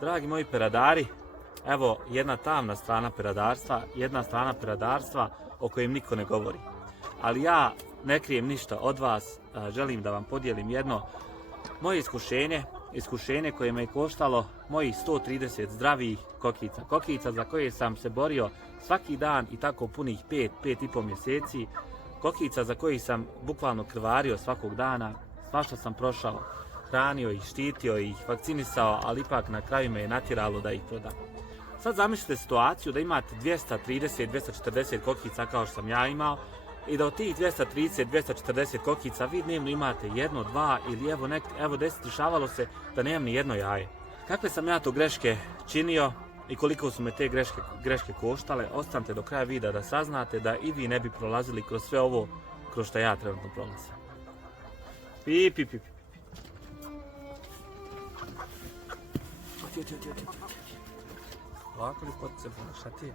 Dragi moji peradari, evo jedna tamna strana peradarstva, jedna strana peradarstva o kojem niko ne govori. Ali ja ne krijem ništa od vas, želim da vam podijelim jedno moje iskušenje koje me je koštalo mojih 130 zdravih kokica. Kokica za koje sam se borio svaki dan i tako punih 5,5 mjeseci. Kokica za koje sam bukvalno krvario svakog dana, svašta sam prošao. Hranio ih, štitio ih, vakcinisao, ali ipak na kraju me je natjeralo da ih prodam. Sad zamislite situaciju da imate 230-240 kokica kao što sam ja imao i da od tih 230-240 kokica vi dnevno imate jedno, dva ili evo dešavalo se da nemam ni jedno jaje. Kakve sam ja to greške činio i koliko su me te greške koštale, ostanite do kraja videa da saznate da i vi ne bi prolazili kroz sve ovo kroz što ja trenutno prolazim. Pi. Oti. Ovako li potice bola, šta ti je?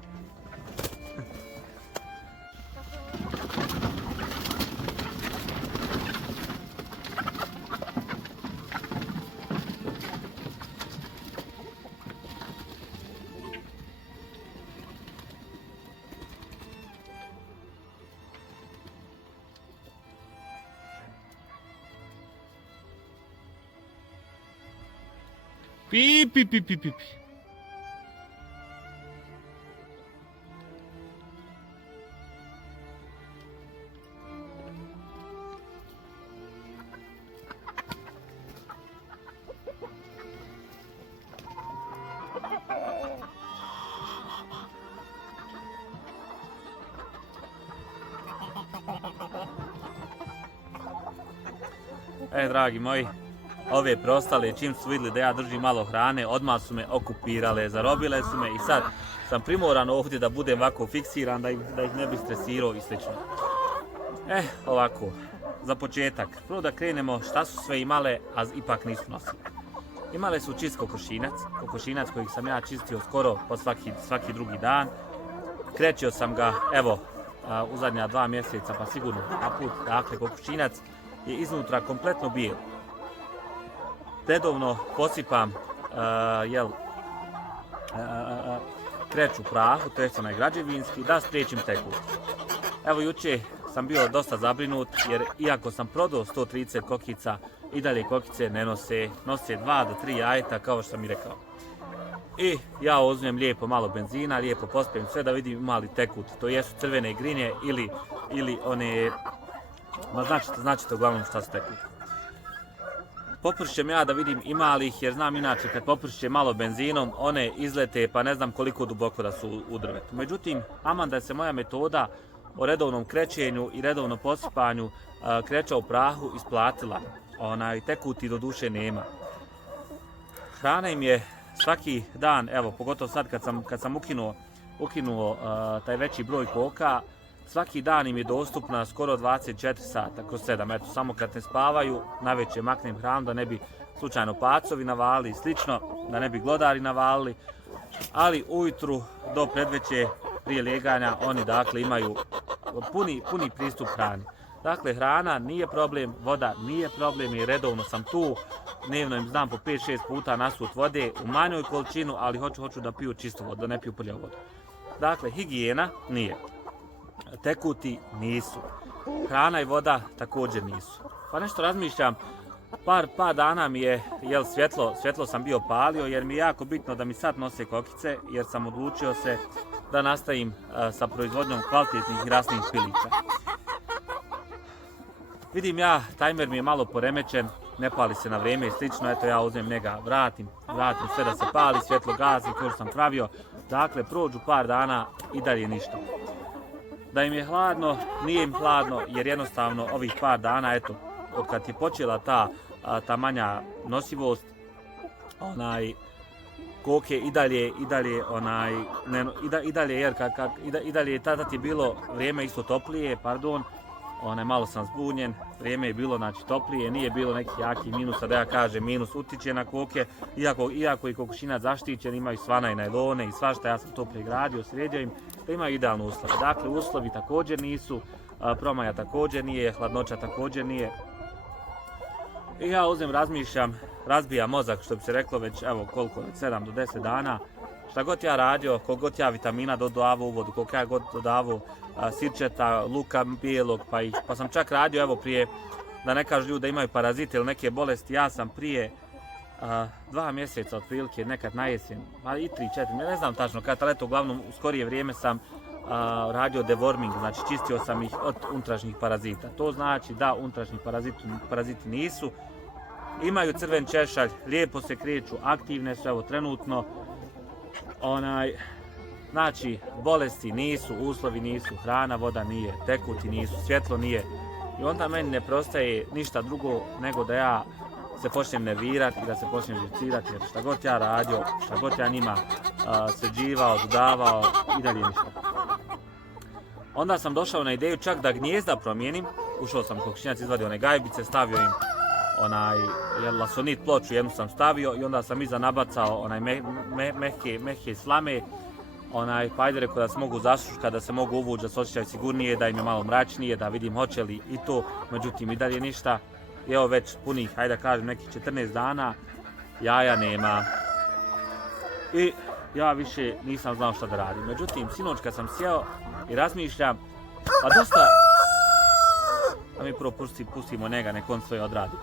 Pi. Dragi moji, ove preostale čim su vidjeli da ja držim malo hrane, odmah su me okupirale, zarobile su me i sad sam primoran ovdje da budem ovako fiksiran, da ih ne bi stresirao i slično. Ovako, za početak, prvo da krenemo šta su sve imale, a ipak nisu nosile. Imale su čist kokošinac kojeg sam ja čistio skoro po svaki drugi dan. Krećio sam ga, evo, u zadnja 2 mjeseca pa sigurno naput, dakle kokošinac je iznutra kompletno bijel. Redovno posipam kreć u prahu, to je onaj građevinski, da spriječim tekut. Evo jučer sam bio dosta zabrinut jer iako sam prodao 130 kokica, i dalje kokice ne nose 2 do 3 jajeta kao što sam i rekao. I ja uzmem lijepo malo benzina, lijepo pospijem sve da vidim ima li tekut, to jesu crvene grinje ili one, značite uglavnom šta su tekut. Popršćem ja da vidim ima li ih jer znam inače kad popršćem malo benzinom one izlete pa ne znam koliko duboko da su u drvetu. Međutim, aman da se moja metoda o redovnom krećenju i redovnom posipanju kreća u prahu isplatila. Tekuti do duše nema. Hrana im je svaki dan, evo pogotovo sad kad sam ukinuo taj veći broj koka, svaki dan im je dostupna skoro 24 sata kroz 7, eto samo kad ne spavaju, navečer maknem hranu da ne bi slučajno pacovi navalili i slično, da ne bi glodari navalili, ali ujutru do predveće prije lijeganja oni dakle imaju puni pristup hrani. Dakle, hrana nije problem, voda nije problem i redovno sam tu, dnevno im znam po 5-6 puta nasut vode u manjoj količinu, ali hoću da piju čistu vodu, da ne piju prljavu vodu. Dakle, higijena nije. Tekuti nisu. Hrana i voda također nisu. Pa nešto razmišljam, par dana mi je svjetlo sam bio palio jer mi je jako bitno da mi sad nose kokice jer sam odlučio se da nastavim sa proizvodnjom kvalitetnih i rasnih pilića. Vidim ja, tajmer mi je malo poremećen, ne pali se na vrijeme i slično, eto ja uzmem njega, vratim sve da se pali, svjetlo gazi, to što sam pravio. Dakle, prođu par dana i dalje ništa. Da im je hladno, nije im hladno jer jednostavno ovih par dana, eto, od kad je počela ta manja nosivost, koke i dalje tada je bilo vrijeme isto toplije, malo sam zbunjen, vrijeme je bilo toplije, nije bilo nekih jakih minusa da ja kažem minus utiče na koke, iako je kokošinac zaštićen, imaju svana i najlone i svašta, ja sam to pregradio, sredio im da imaju idealne uslove. Dakle, uslovi također nisu, promaja također nije, hladnoća također nije. I ja uzem, razmišljam, razbijam mozak, što bi se reklo već, evo koliko, 7 do 10 dana. Šta god ja radio, koliko god ja vitamina dodavao u vodu, koliko ja god dodavao sirčeta, luka bijelog, pa sam čak radio, evo prije, da ne kažu ljudi da imaju parazite ili neke bolesti, ja sam prije 2 mjeseca otprilike, nekad na jesen, ali i 3-4, ne znam tačno kada, ali eto, uglavnom u skorije vrijeme sam radio deworming, znači čistio sam ih od unutrašnjih parazita. To znači da unutrašnji paraziti nisu, imaju crven češalj, lijepo se kreću, aktivne su, evo trenutno. Znači, bolesti nisu, uslovi nisu, hrana, voda nije, tekuti nisu, svjetlo nije. I onda meni ne preostaje ništa drugo nego da ja se počnem nervirati i da se počnem živcirati, jer šta god ja radio, šta god ja njima sređivao, dodavao i dalje ništa. Onda sam došao na ideju čak da gnijezda promijenim, ušao sam u kokošinjac, izvadio one gajbice, stavio im lasonit ploču, jednu sam stavio i onda sam iza nabacao mehke slame, pa ajde rekao da se mogu zasuškati, da se mogu uvući, da se osjećaju sigurnije, da im je malo mračnije, da vidim hoće li i to, međutim i dalje ništa. Evo već punih, ajde da kažem, nekih 14 dana, jaja nema. I ja više nisam znao šta da radim. Međutim, sinoć kad sam sjeo i razmišljam, pa dosta... Da mi prvo pustimo njega, nek on sve odradi.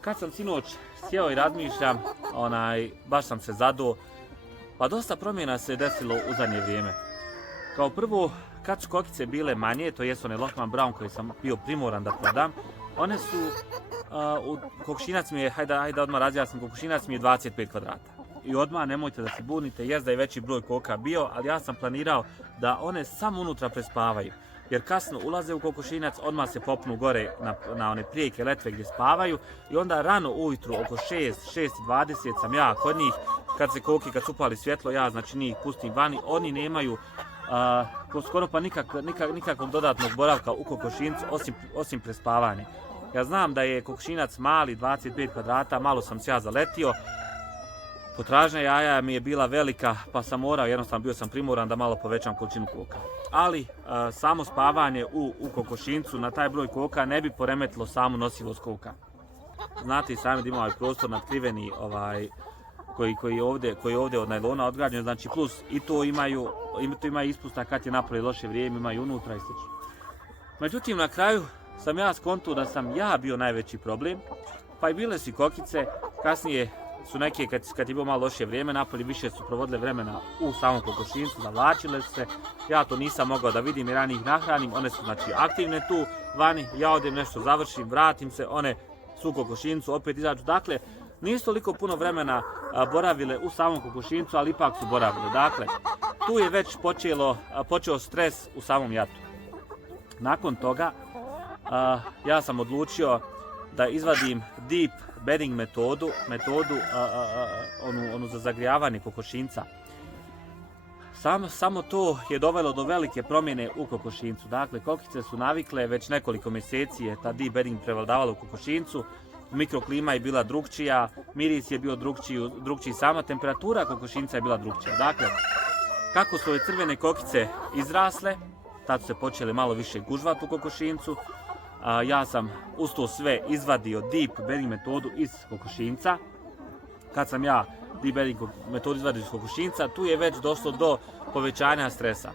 Kad sam sinoć sjeo i razmišljam, baš sam se zaduo, pa dosta promjena se desilo u zadnje vrijeme. Kao prvo, kad su kokice bile manje, to jesu one Lohmann Brown koje sam bio primoran da prodam, one su, kokošinac mi je, hajde odmah razjasnim, kokošinac mi je 25 kvadrata. I odmah nemojte da se bunite, jest da je veći broj koka bio, ali ja sam planirao da one samo unutra prespavaju. Jer kasno ulaze u kokošinac, odmah se popnu gore na one prijeke letve gdje spavaju i onda rano ujutru oko 6:20 sam ja kod njih, kad su upali svjetlo, ja znači njih pustim vani, oni nemaju skoro pa nikakvog dodatnog boravka u kokošincu osim prespavanja. Ja znam da je kokošinac mali, 25 kvadrata, malo sam se ja zaletio, potražnja jaja mi je bila velika, pa sam morao, jednostavno bio sam primoran da malo povećam količinu koka. Ali samo spavanje u kokošincu na taj broj koka ne bi poremetilo samu nosivost koka. Znate i sami da ima ovaj prostor nadkriveni koji je ovdje od najlona odgrađen, znači plus i to imaju ispusta kad je napravili loše vrijeme, imaju unutra i sl. Međutim, na kraju sam ja skontuo da sam ja bio najveći problem, pa i bile su kokice, kasnije su neke kad je bilo malo loše vrijeme, napolje više su provodile vremena u samom kokošincu, zavlačile su se, ja to nisam mogao da vidim jer ja njih nahranim, one su znači aktivne tu vani, ja odem nešto završim, vratim se, one su u kokošincu, opet izađu, dakle nisu toliko puno vremena boravile u samom kokošincu, ali ipak su boravile, dakle tu je već počeo stres u samom jatu. Nakon toga ja sam odlučio da izvadim deep bedding metodu onu za zagrijavanje kokošinca. Samo to je dovelo do velike promjene u kokošincu. Dakle, kokice su navikle, već nekoliko mjeseci je ta deep bedding prevladavalo u kokošincu, mikroklima je bila drukčija, miris je bio drukčiji, sama temperatura kokošinca je bila drukčija. Dakle, kako su ove crvene kokice izrasle, tad su se počeli malo više gužvati u kokošincu. Ja sam uz to sve izvadio deep bedding metodu iz kokošinca. Kad sam ja deep bedding metodu izvadio iz kokošinca, tu je već došlo do povećanja stresa.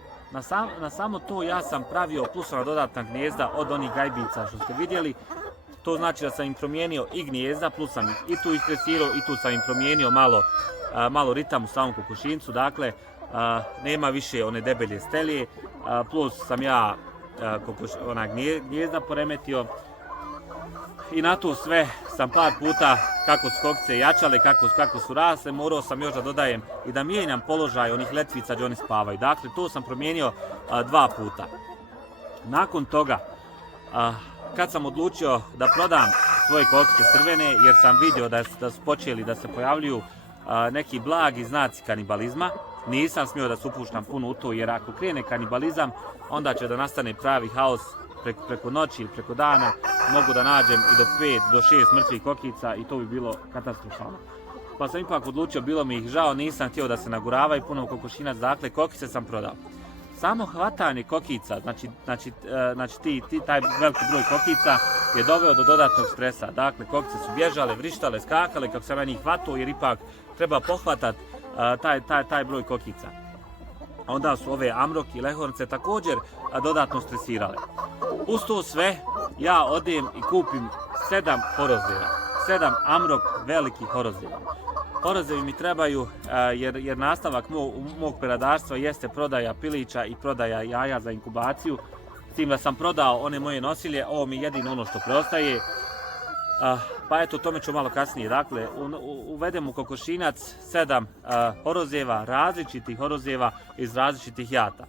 Na samo to ja sam pravio plusovna dodatna gnijezda od onih gajbica što ste vidjeli. To znači da sam im promijenio i gnijezda, plus sam ih i tu istresirao i tu sam im promijenio malo ritam u samom kokošincu. Dakle, nema više one debelje stelije, plus sam ja gnijezda poremetio i na to sve sam par puta, kako su kokice jačale, kako su rasle, morao sam još da dodajem i da mijenjam položaj onih letvica gdje oni spavaju. Dakle, to sam promijenio 2 puta. Nakon toga, kad sam odlučio da prodam svoje kokice crvene, jer sam vidio da su počeli da se pojavljuju neki blagi znaci kanibalizma, nisam smio da se upuštam puno u to, jer ako krene kanibalizam, onda će da nastane pravi haos preko noći ili preko dana, mogu da nađem i do 5 do 6 mrtvih kokica i to bi bilo katastrofalno. Pa sam ipak odlučio, bilo mi ih žao, nisam htio da se naguravaju puno u kokošinac, dakle kokice sam prodao. Samo hvatanje kokica, znači taj veliki broj kokica, je doveo do dodatnog stresa. Dakle, kokice su bježale, vrištale, skakale kako sam ja njih hvatao jer ipak treba pohvatati taj broj kokica. Onda su ove amrok i lehornice također dodatno stresirale. Uz to sve ja odem i kupim 7 horozeva, 7 amrok velikih horozeva. Horozevi mi trebaju jer nastavak mog peradarstva jeste prodaja pilića i prodaja jaja za inkubaciju. S tim da sam prodao one moje nosilje, ovo mi je jedino ono što preostaje. Pa eto, o tome ću malo kasnije. Dakle, uvedem u kokošinac 7 horozeva, različitih horozeva iz različitih jata.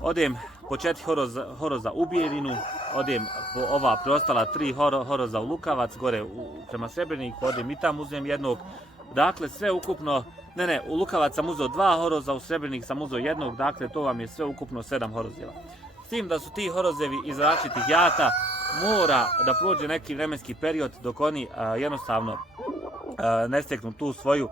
Odem po 4 horoza u Bijeljinu, odem po ova preostala 3 horoza u Lukavac, gore prema Srebreniku, odem i tamo uzmem jednog. Dakle, sve ukupno, u Lukavac sam uzeo 2 horoza, u Srebrenik sam uzeo jednog, dakle to vam je sve ukupno 7 horozeva. S tim da su ti horozevi iz različitih jata, mora da prođe neki vremenski period dok oni jednostavno ne steknu tu svoju,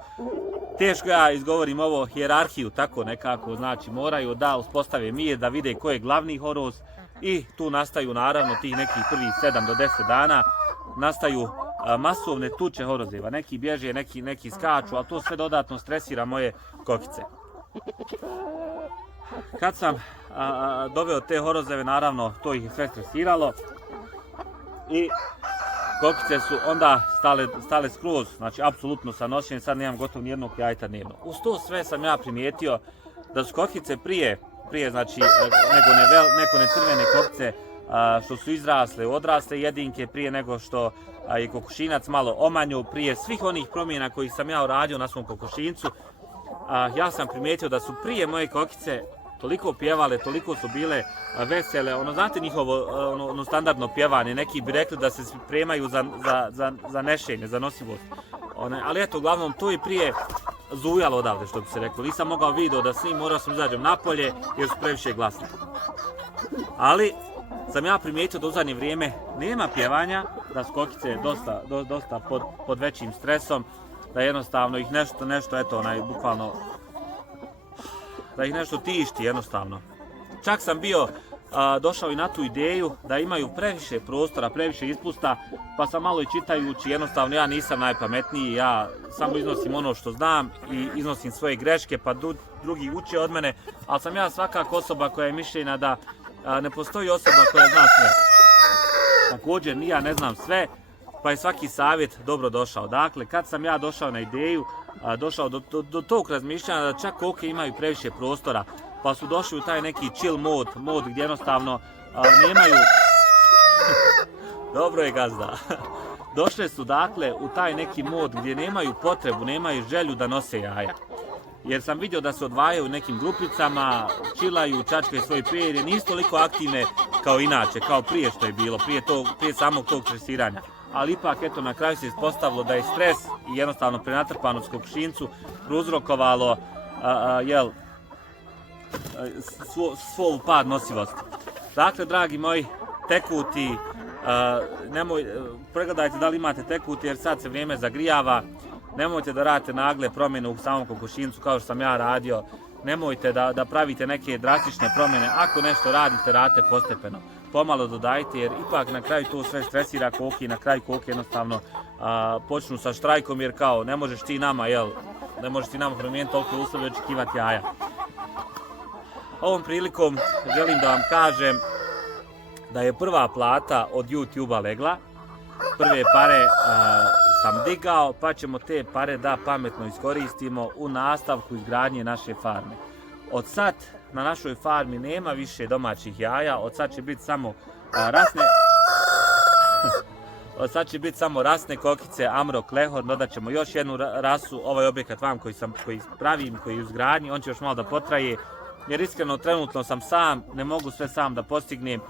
teško ja izgovorim ovo, hijerarhiju, tako nekako, znači moraju da uspostave mir, da vide ko je glavni horoz i tu nastaju naravno tih nekih prvih 7 do 10 dana, nastaju masovne tuče horozeva, neki bježe, neki skaču, ali to sve dodatno stresira moje kokice. Kad sam doveo te horozeve, naravno to ih je sve stresiralo i kokice su onda stale skroz, znači apsolutno sa nošenjem, sad nemam gotovo nijednog jajeta dnevno. Uz to sve sam ja primijetio da su kokice prije znači neko ne crvene kokice što su izrasle, odrasle jedinke, prije nego što je kokošinac malo omanju, prije svih onih promjena kojih sam ja uradio na svom kokošincu, ja sam primijetio da su prije moje kokice toliko pjevale, toliko su bile vesele, znate njihovo standardno pjevanje, neki bi rekli da se spremaju za nešenje, za nosivost. Ali eto, uglavnom, to je prije zujalo odavde, što bi se reklo. Nisam mogao video da snim, morao sam izađem napolje jer su previše glasni. Ali sam ja primijetio da u zadnje vrijeme nema pjevanja, da su kokice dosta pod većim stresom, da jednostavno ih nešto, eto, bukvalno, da ih nešto tišti jednostavno. Čak sam bio došao i na tu ideju da imaju previše prostora, previše ispusta, pa sam malo i čitajući, jednostavno ja nisam najpametniji, ja samo iznosim ono što znam i iznosim svoje greške, pa drugi uče od mene, ali sam ja svakako osoba koja je mišljena da ne postoji osoba koja zna sve. Također, ni ja ne znam sve, pa je svaki savjet dobro došao. Dakle, kad sam ja došao na ideju, došao do tog razmišljanja da čak koke imaju previše prostora, pa su došli u taj neki chill mod gdje jednostavno nemaju... Dobro je, gazda. Došle su dakle u taj neki mod gdje nemaju potrebu, nemaju želju da nose jaja. Jer sam vidio da se odvajaju u nekim grupicama, čilaju, čačkaju svoje perje, nisu toliko aktivne kao inače, kao prije što je bilo, prije samog tog stresiranja. Ali ipak, eto, na kraju se ispostavilo da je stres i jednostavno prenatrpanost kokošincu prouzrokovalo svoj pad nosivosti. Dakle, dragi moji tekuti, pregledajte da li imate tekuti jer sad se vrijeme zagrijava. Nemojte da radite nagle promjene u samom kokošincu kao što sam ja radio. Nemojte da pravite neke drastične promjene. Ako nešto radite postepeno. Pomalo dodajte jer ipak na kraju to sve stresira koke i na kraju koke jednostavno počnu sa štrajkom jer kao ne možeš ti nama promijeniti toliko uslove i očekivati jaja. Ovom prilikom želim da vam kažem da je prva plata od YouTube-a legla. Prve pare sam digao, pa ćemo te pare da pametno iskoristimo u nastavku izgradnje naše farme. Od sad na našoj farmi nema više domaćih jaja, od sad će biti samo rasne kokice, amrok, lehorn, dodat ćemo još jednu rasu, ovaj objekat vam koji pravim, koji je u izgradnji, on će još malo da potraje, jer iskreno trenutno sam sam, ne mogu sve sam da postignem,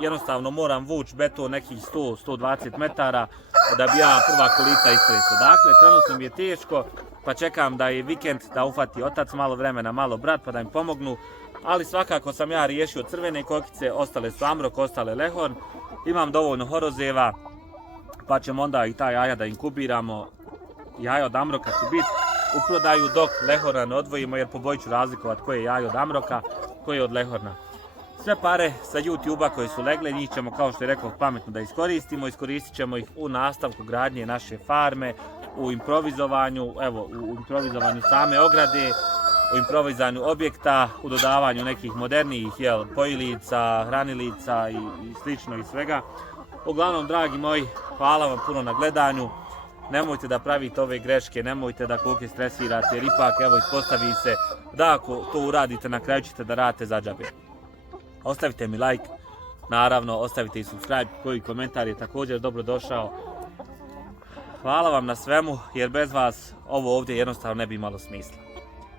jednostavno moram vući beton nekih 100-120 metara da bi ja prva kolica istresao. Dakle, trenutno mi je teško, pa čekam da je vikend, da uhvati otac malo vremena, malo brat, pa da im pomognu, ali svakako sam ja riješio crvene kokice, ostale su amrok, ostale lehorn, imam dovoljno horozeva, pa ćemo onda i ta jaja da inkubiramo, jaja od amroka će biti u prodaju dok lehorna ne odvojimo jer po boji ću razlikovati koje je jaje od amroka, koje je od lehorna. Sve pare sa YouTube-a koje su legle, njih ćemo, kao što je rekao, pametno da iskoristimo. Iskoristit ćemo ih u nastavku gradnje naše farme, u improvizovanju, evo, u improvizovanju same ograde, u improvizovanju objekta, u dodavanju nekih modernijih pojilica, hranilica i slično i svega. Uglavnom, dragi moji, hvala vam puno na gledanju. Nemojte da pravite ove greške, nemojte da koliko stresirate, jer ipak, evo, ispostavi se da ako to uradite, na kraju ćete da radite za džabe. Ostavite mi like, naravno, ostavite i subscribe, koji komentar je također dobro došao. Hvala vam na svemu, jer bez vas ovo ovdje jednostavno ne bi imalo smisla.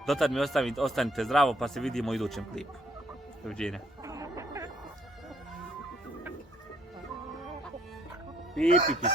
Dotad mi ostanite zdravo, pa se vidimo u idućem klipu. Doviđenja. Pi, pi, pi.